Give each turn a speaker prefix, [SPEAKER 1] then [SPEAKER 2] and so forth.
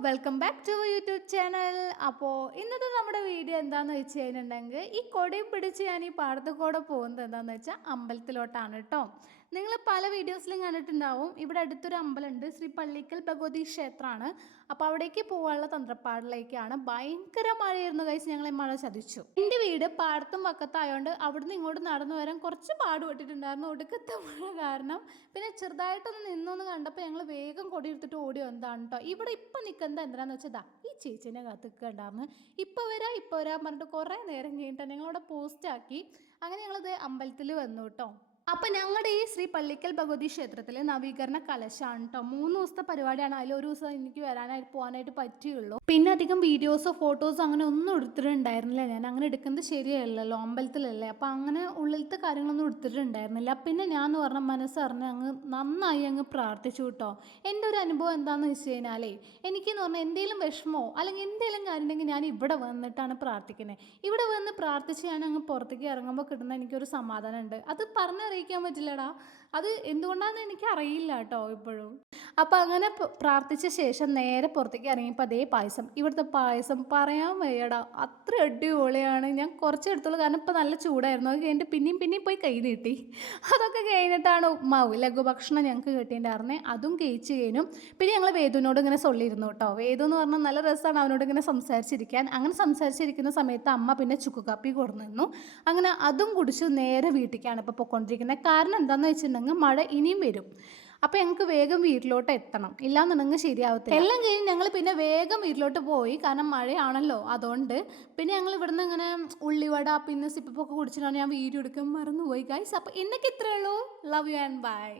[SPEAKER 1] Welcome back to YouTube channel അപ്പോൾ ഇന്നത്തെ നമ്മുടെ വീഡിയോ എന്താണെന്ന് വെച്ച് കഴിഞ്ഞിട്ടുണ്ടെങ്കിൽ ഈ കൊടയും പിടിച്ച് ഞാൻ ഈ പാടത്ത് കൂടെ പോകുന്നത് എന്താണെന്ന് വെച്ചാൽ അമ്പലത്തിലോട്ടാണ് കേട്ടോ നിങ്ങൾ പല വീഡിയോസിലും കണ്ടിട്ടുണ്ടാവും. ഇവിടെ അടുത്തൊരു അമ്പലമുണ്ട്. ശ്രീ പള്ളിക്കൽ ഭഗവതി ക്ഷേത്രമാണ്. അപ്പോൾ അവിടേക്ക് പോകാനുള്ള തന്ത്രപ്പാടിലേക്കാണ്. ഭയങ്കര മഴയായിരുന്നു കഴിച്ച് ഞങ്ങളെ മഴ ചതിച്ചു. എന്റെ വീട് പാടത്തും വക്കത്തായതുകൊണ്ട് അവിടുന്ന് ഇങ്ങോട്ട് നടന്നു വരാൻ കുറച്ച് പാടുപെട്ടിട്ടുണ്ടായിരുന്നു. ഒടുക്കത്തെ മഴ കാരണം. പിന്നെ ചെറുതായിട്ടൊന്ന് നിന്നൊന്ന് കണ്ടപ്പോൾ ഞങ്ങൾ വേഗം കൊടി എടുത്തിട്ട് ഓടി വന്നതാണ് കേട്ടോ ഇവിടെ ഇപ്പം നിൽക്കുന്നത് എന്തിനാന്ന് വെച്ചാൽ ഈ ചേച്ചീനെ കാത്ത് നിൽക്കണ്ടായിരുന്നു ഇപ്പോൾ വരാം ഇപ്പോൾ വരാൻ പറഞ്ഞിട്ട് കുറേ നേരം കഴിഞ്ഞിട്ട് ഞങ്ങളവിടെ പോസ്റ്റാക്കി അങ്ങനെ ഞങ്ങളത് അമ്പലത്തിൽ വന്നു കേട്ടോ അപ്പൊ ഞങ്ങളുടെ ഈ ശ്രീ പള്ളിക്കൽ ഭഗവതി ക്ഷേത്രത്തിലെ നവീകരണ കലശാണ് കേട്ടോ മൂന്ന് ദിവസത്തെ പരിപാടിയാണ്. അതിൽ ഒരു ദിവസം എനിക്ക് വരാനായിട്ട് പോകാനായിട്ട് പറ്റിയുള്ളൂ. പിന്നെ അധികം വീഡിയോസോ ഫോട്ടോസോ അങ്ങനെ ഒന്നും എടുത്തിട്ടുണ്ടായിരുന്നില്ല ഞാൻ. അങ്ങനെ എടുക്കുന്നത് ശരിയല്ലല്ലോ അമ്പലത്തിലല്ലേ. അപ്പൊ അങ്ങനെ ഉള്ളിലത്തെ കാര്യങ്ങളൊന്നും എടുത്തിട്ടുണ്ടായിരുന്നില്ല. പിന്നെ ഞാൻ എന്ന് പറഞ്ഞ മനസ്സറിഞ്ഞ് അങ്ങ് നന്നായി അങ്ങ് പ്രാർത്ഥിച്ചു കേട്ടോ എന്റെ ഒരു അനുഭവം എന്താണെന്ന് വെച്ച് കഴിഞ്ഞാലേ എനിക്കെന്ന് പറഞ്ഞാൽ എന്തെങ്കിലും വിഷമോ അല്ലെങ്കിൽ എന്തെങ്കിലും കാര്യം ഉണ്ടെങ്കിൽ ഞാൻ ഇവിടെ വന്നിട്ടാണ് പ്രാർത്ഥിക്കുന്നത് ഇവിടെ വന്ന് പ്രാർത്ഥിച്ച് ഞാൻ അങ്ങ് പുറത്തേക്ക് ഇറങ്ങുമ്പോൾ കിട്ടുന്ന എനിക്കൊരു സമാധാനമുണ്ട് അത് പറഞ്ഞറിയിക്കാൻ പറ്റില്ലടാ. അത് എന്തുകൊണ്ടാണെന്ന് എനിക്ക് അറിയില്ല കേട്ടോ ഇപ്പോഴും. അപ്പം അങ്ങനെ പ്രാർത്ഥിച്ച ശേഷം നേരെ പുറത്തേക്ക് ഇറങ്ങിയപ്പോൾ അതേ പായസം. ഇവിടുത്തെ പായസം പറയാൻ വയ്യടാ. അത്ര അടിപൊളിയാണ്. ഞാൻ കുറച്ച് എടുത്തുള്ളൂ. കാരണം ഇപ്പം നല്ല ചൂടായിരുന്നു. അത് കഴിഞ്ഞിട്ട് പിന്നെയും പിന്നെയും പോയി കൈ നീട്ടി. അതൊക്കെ കഴിഞ്ഞിട്ടാണ് ഉമ്മാവ് ലഘുഭക്ഷണം ഞങ്ങൾക്ക് കിട്ടിയിട്ടുണ്ടായിരുന്നേ അതും കഴിച്ച് കഴിഞ്ഞു പിന്നെ ഞങ്ങൾ വേദുവിനോട് ഇങ്ങനെ സൊല്ലിയിരുന്നു കേട്ടോ വേദു എന്ന് പറഞ്ഞാൽ നല്ല രസമാണ് അവനോട് ഇങ്ങനെ സംസാരിച്ചിരിക്കാൻ. അങ്ങനെ സംസാരിച്ചിരിക്കുന്ന സമയത്ത് അമ്മ പിന്നെ ചുക്കുകാപ്പി കൊടുന്നിരുന്നു അങ്ങനെ അതും കുടിച്ച് നേരെ വീട്ടിലേക്കാണ് ഇപ്പോൾ പൊയ്ക്കൊണ്ടിരിക്കുന്നത്. കാരണം എന്താണെന്ന് വെച്ചിട്ടുണ്ടെങ്കിൽ മഴ ഇനിയും വരും. അപ്പോൾ ഞങ്ങൾക്ക് വേഗം വീട്ടിലോട്ട് എത്തണം. ഇല്ലാന്നുണ്ടെങ്കിൽ ശരിയാവത്തില്ല. എല്ലാം കഴിഞ്ഞ് ഞങ്ങൾ പിന്നെ വേഗം വീട്ടിലോട്ട് പോയി. കാരണം മഴയാണല്ലോ. അതുകൊണ്ട് പിന്നെ ഞങ്ങൾ ഇവിടുന്ന് ഇങ്ങനെ ഉള്ളിവട പിന്നെ സിപ്പൊക്കെ കുടിച്ചിട്ടാണ് ഞാൻ വീഡിയോ എടുക്കാൻ മറന്നുപോയി. ഗൈസ് അപ്പോൾ എന്നൊക്കെ ഇത്രയേ ഉള്ളൂ. Love you and by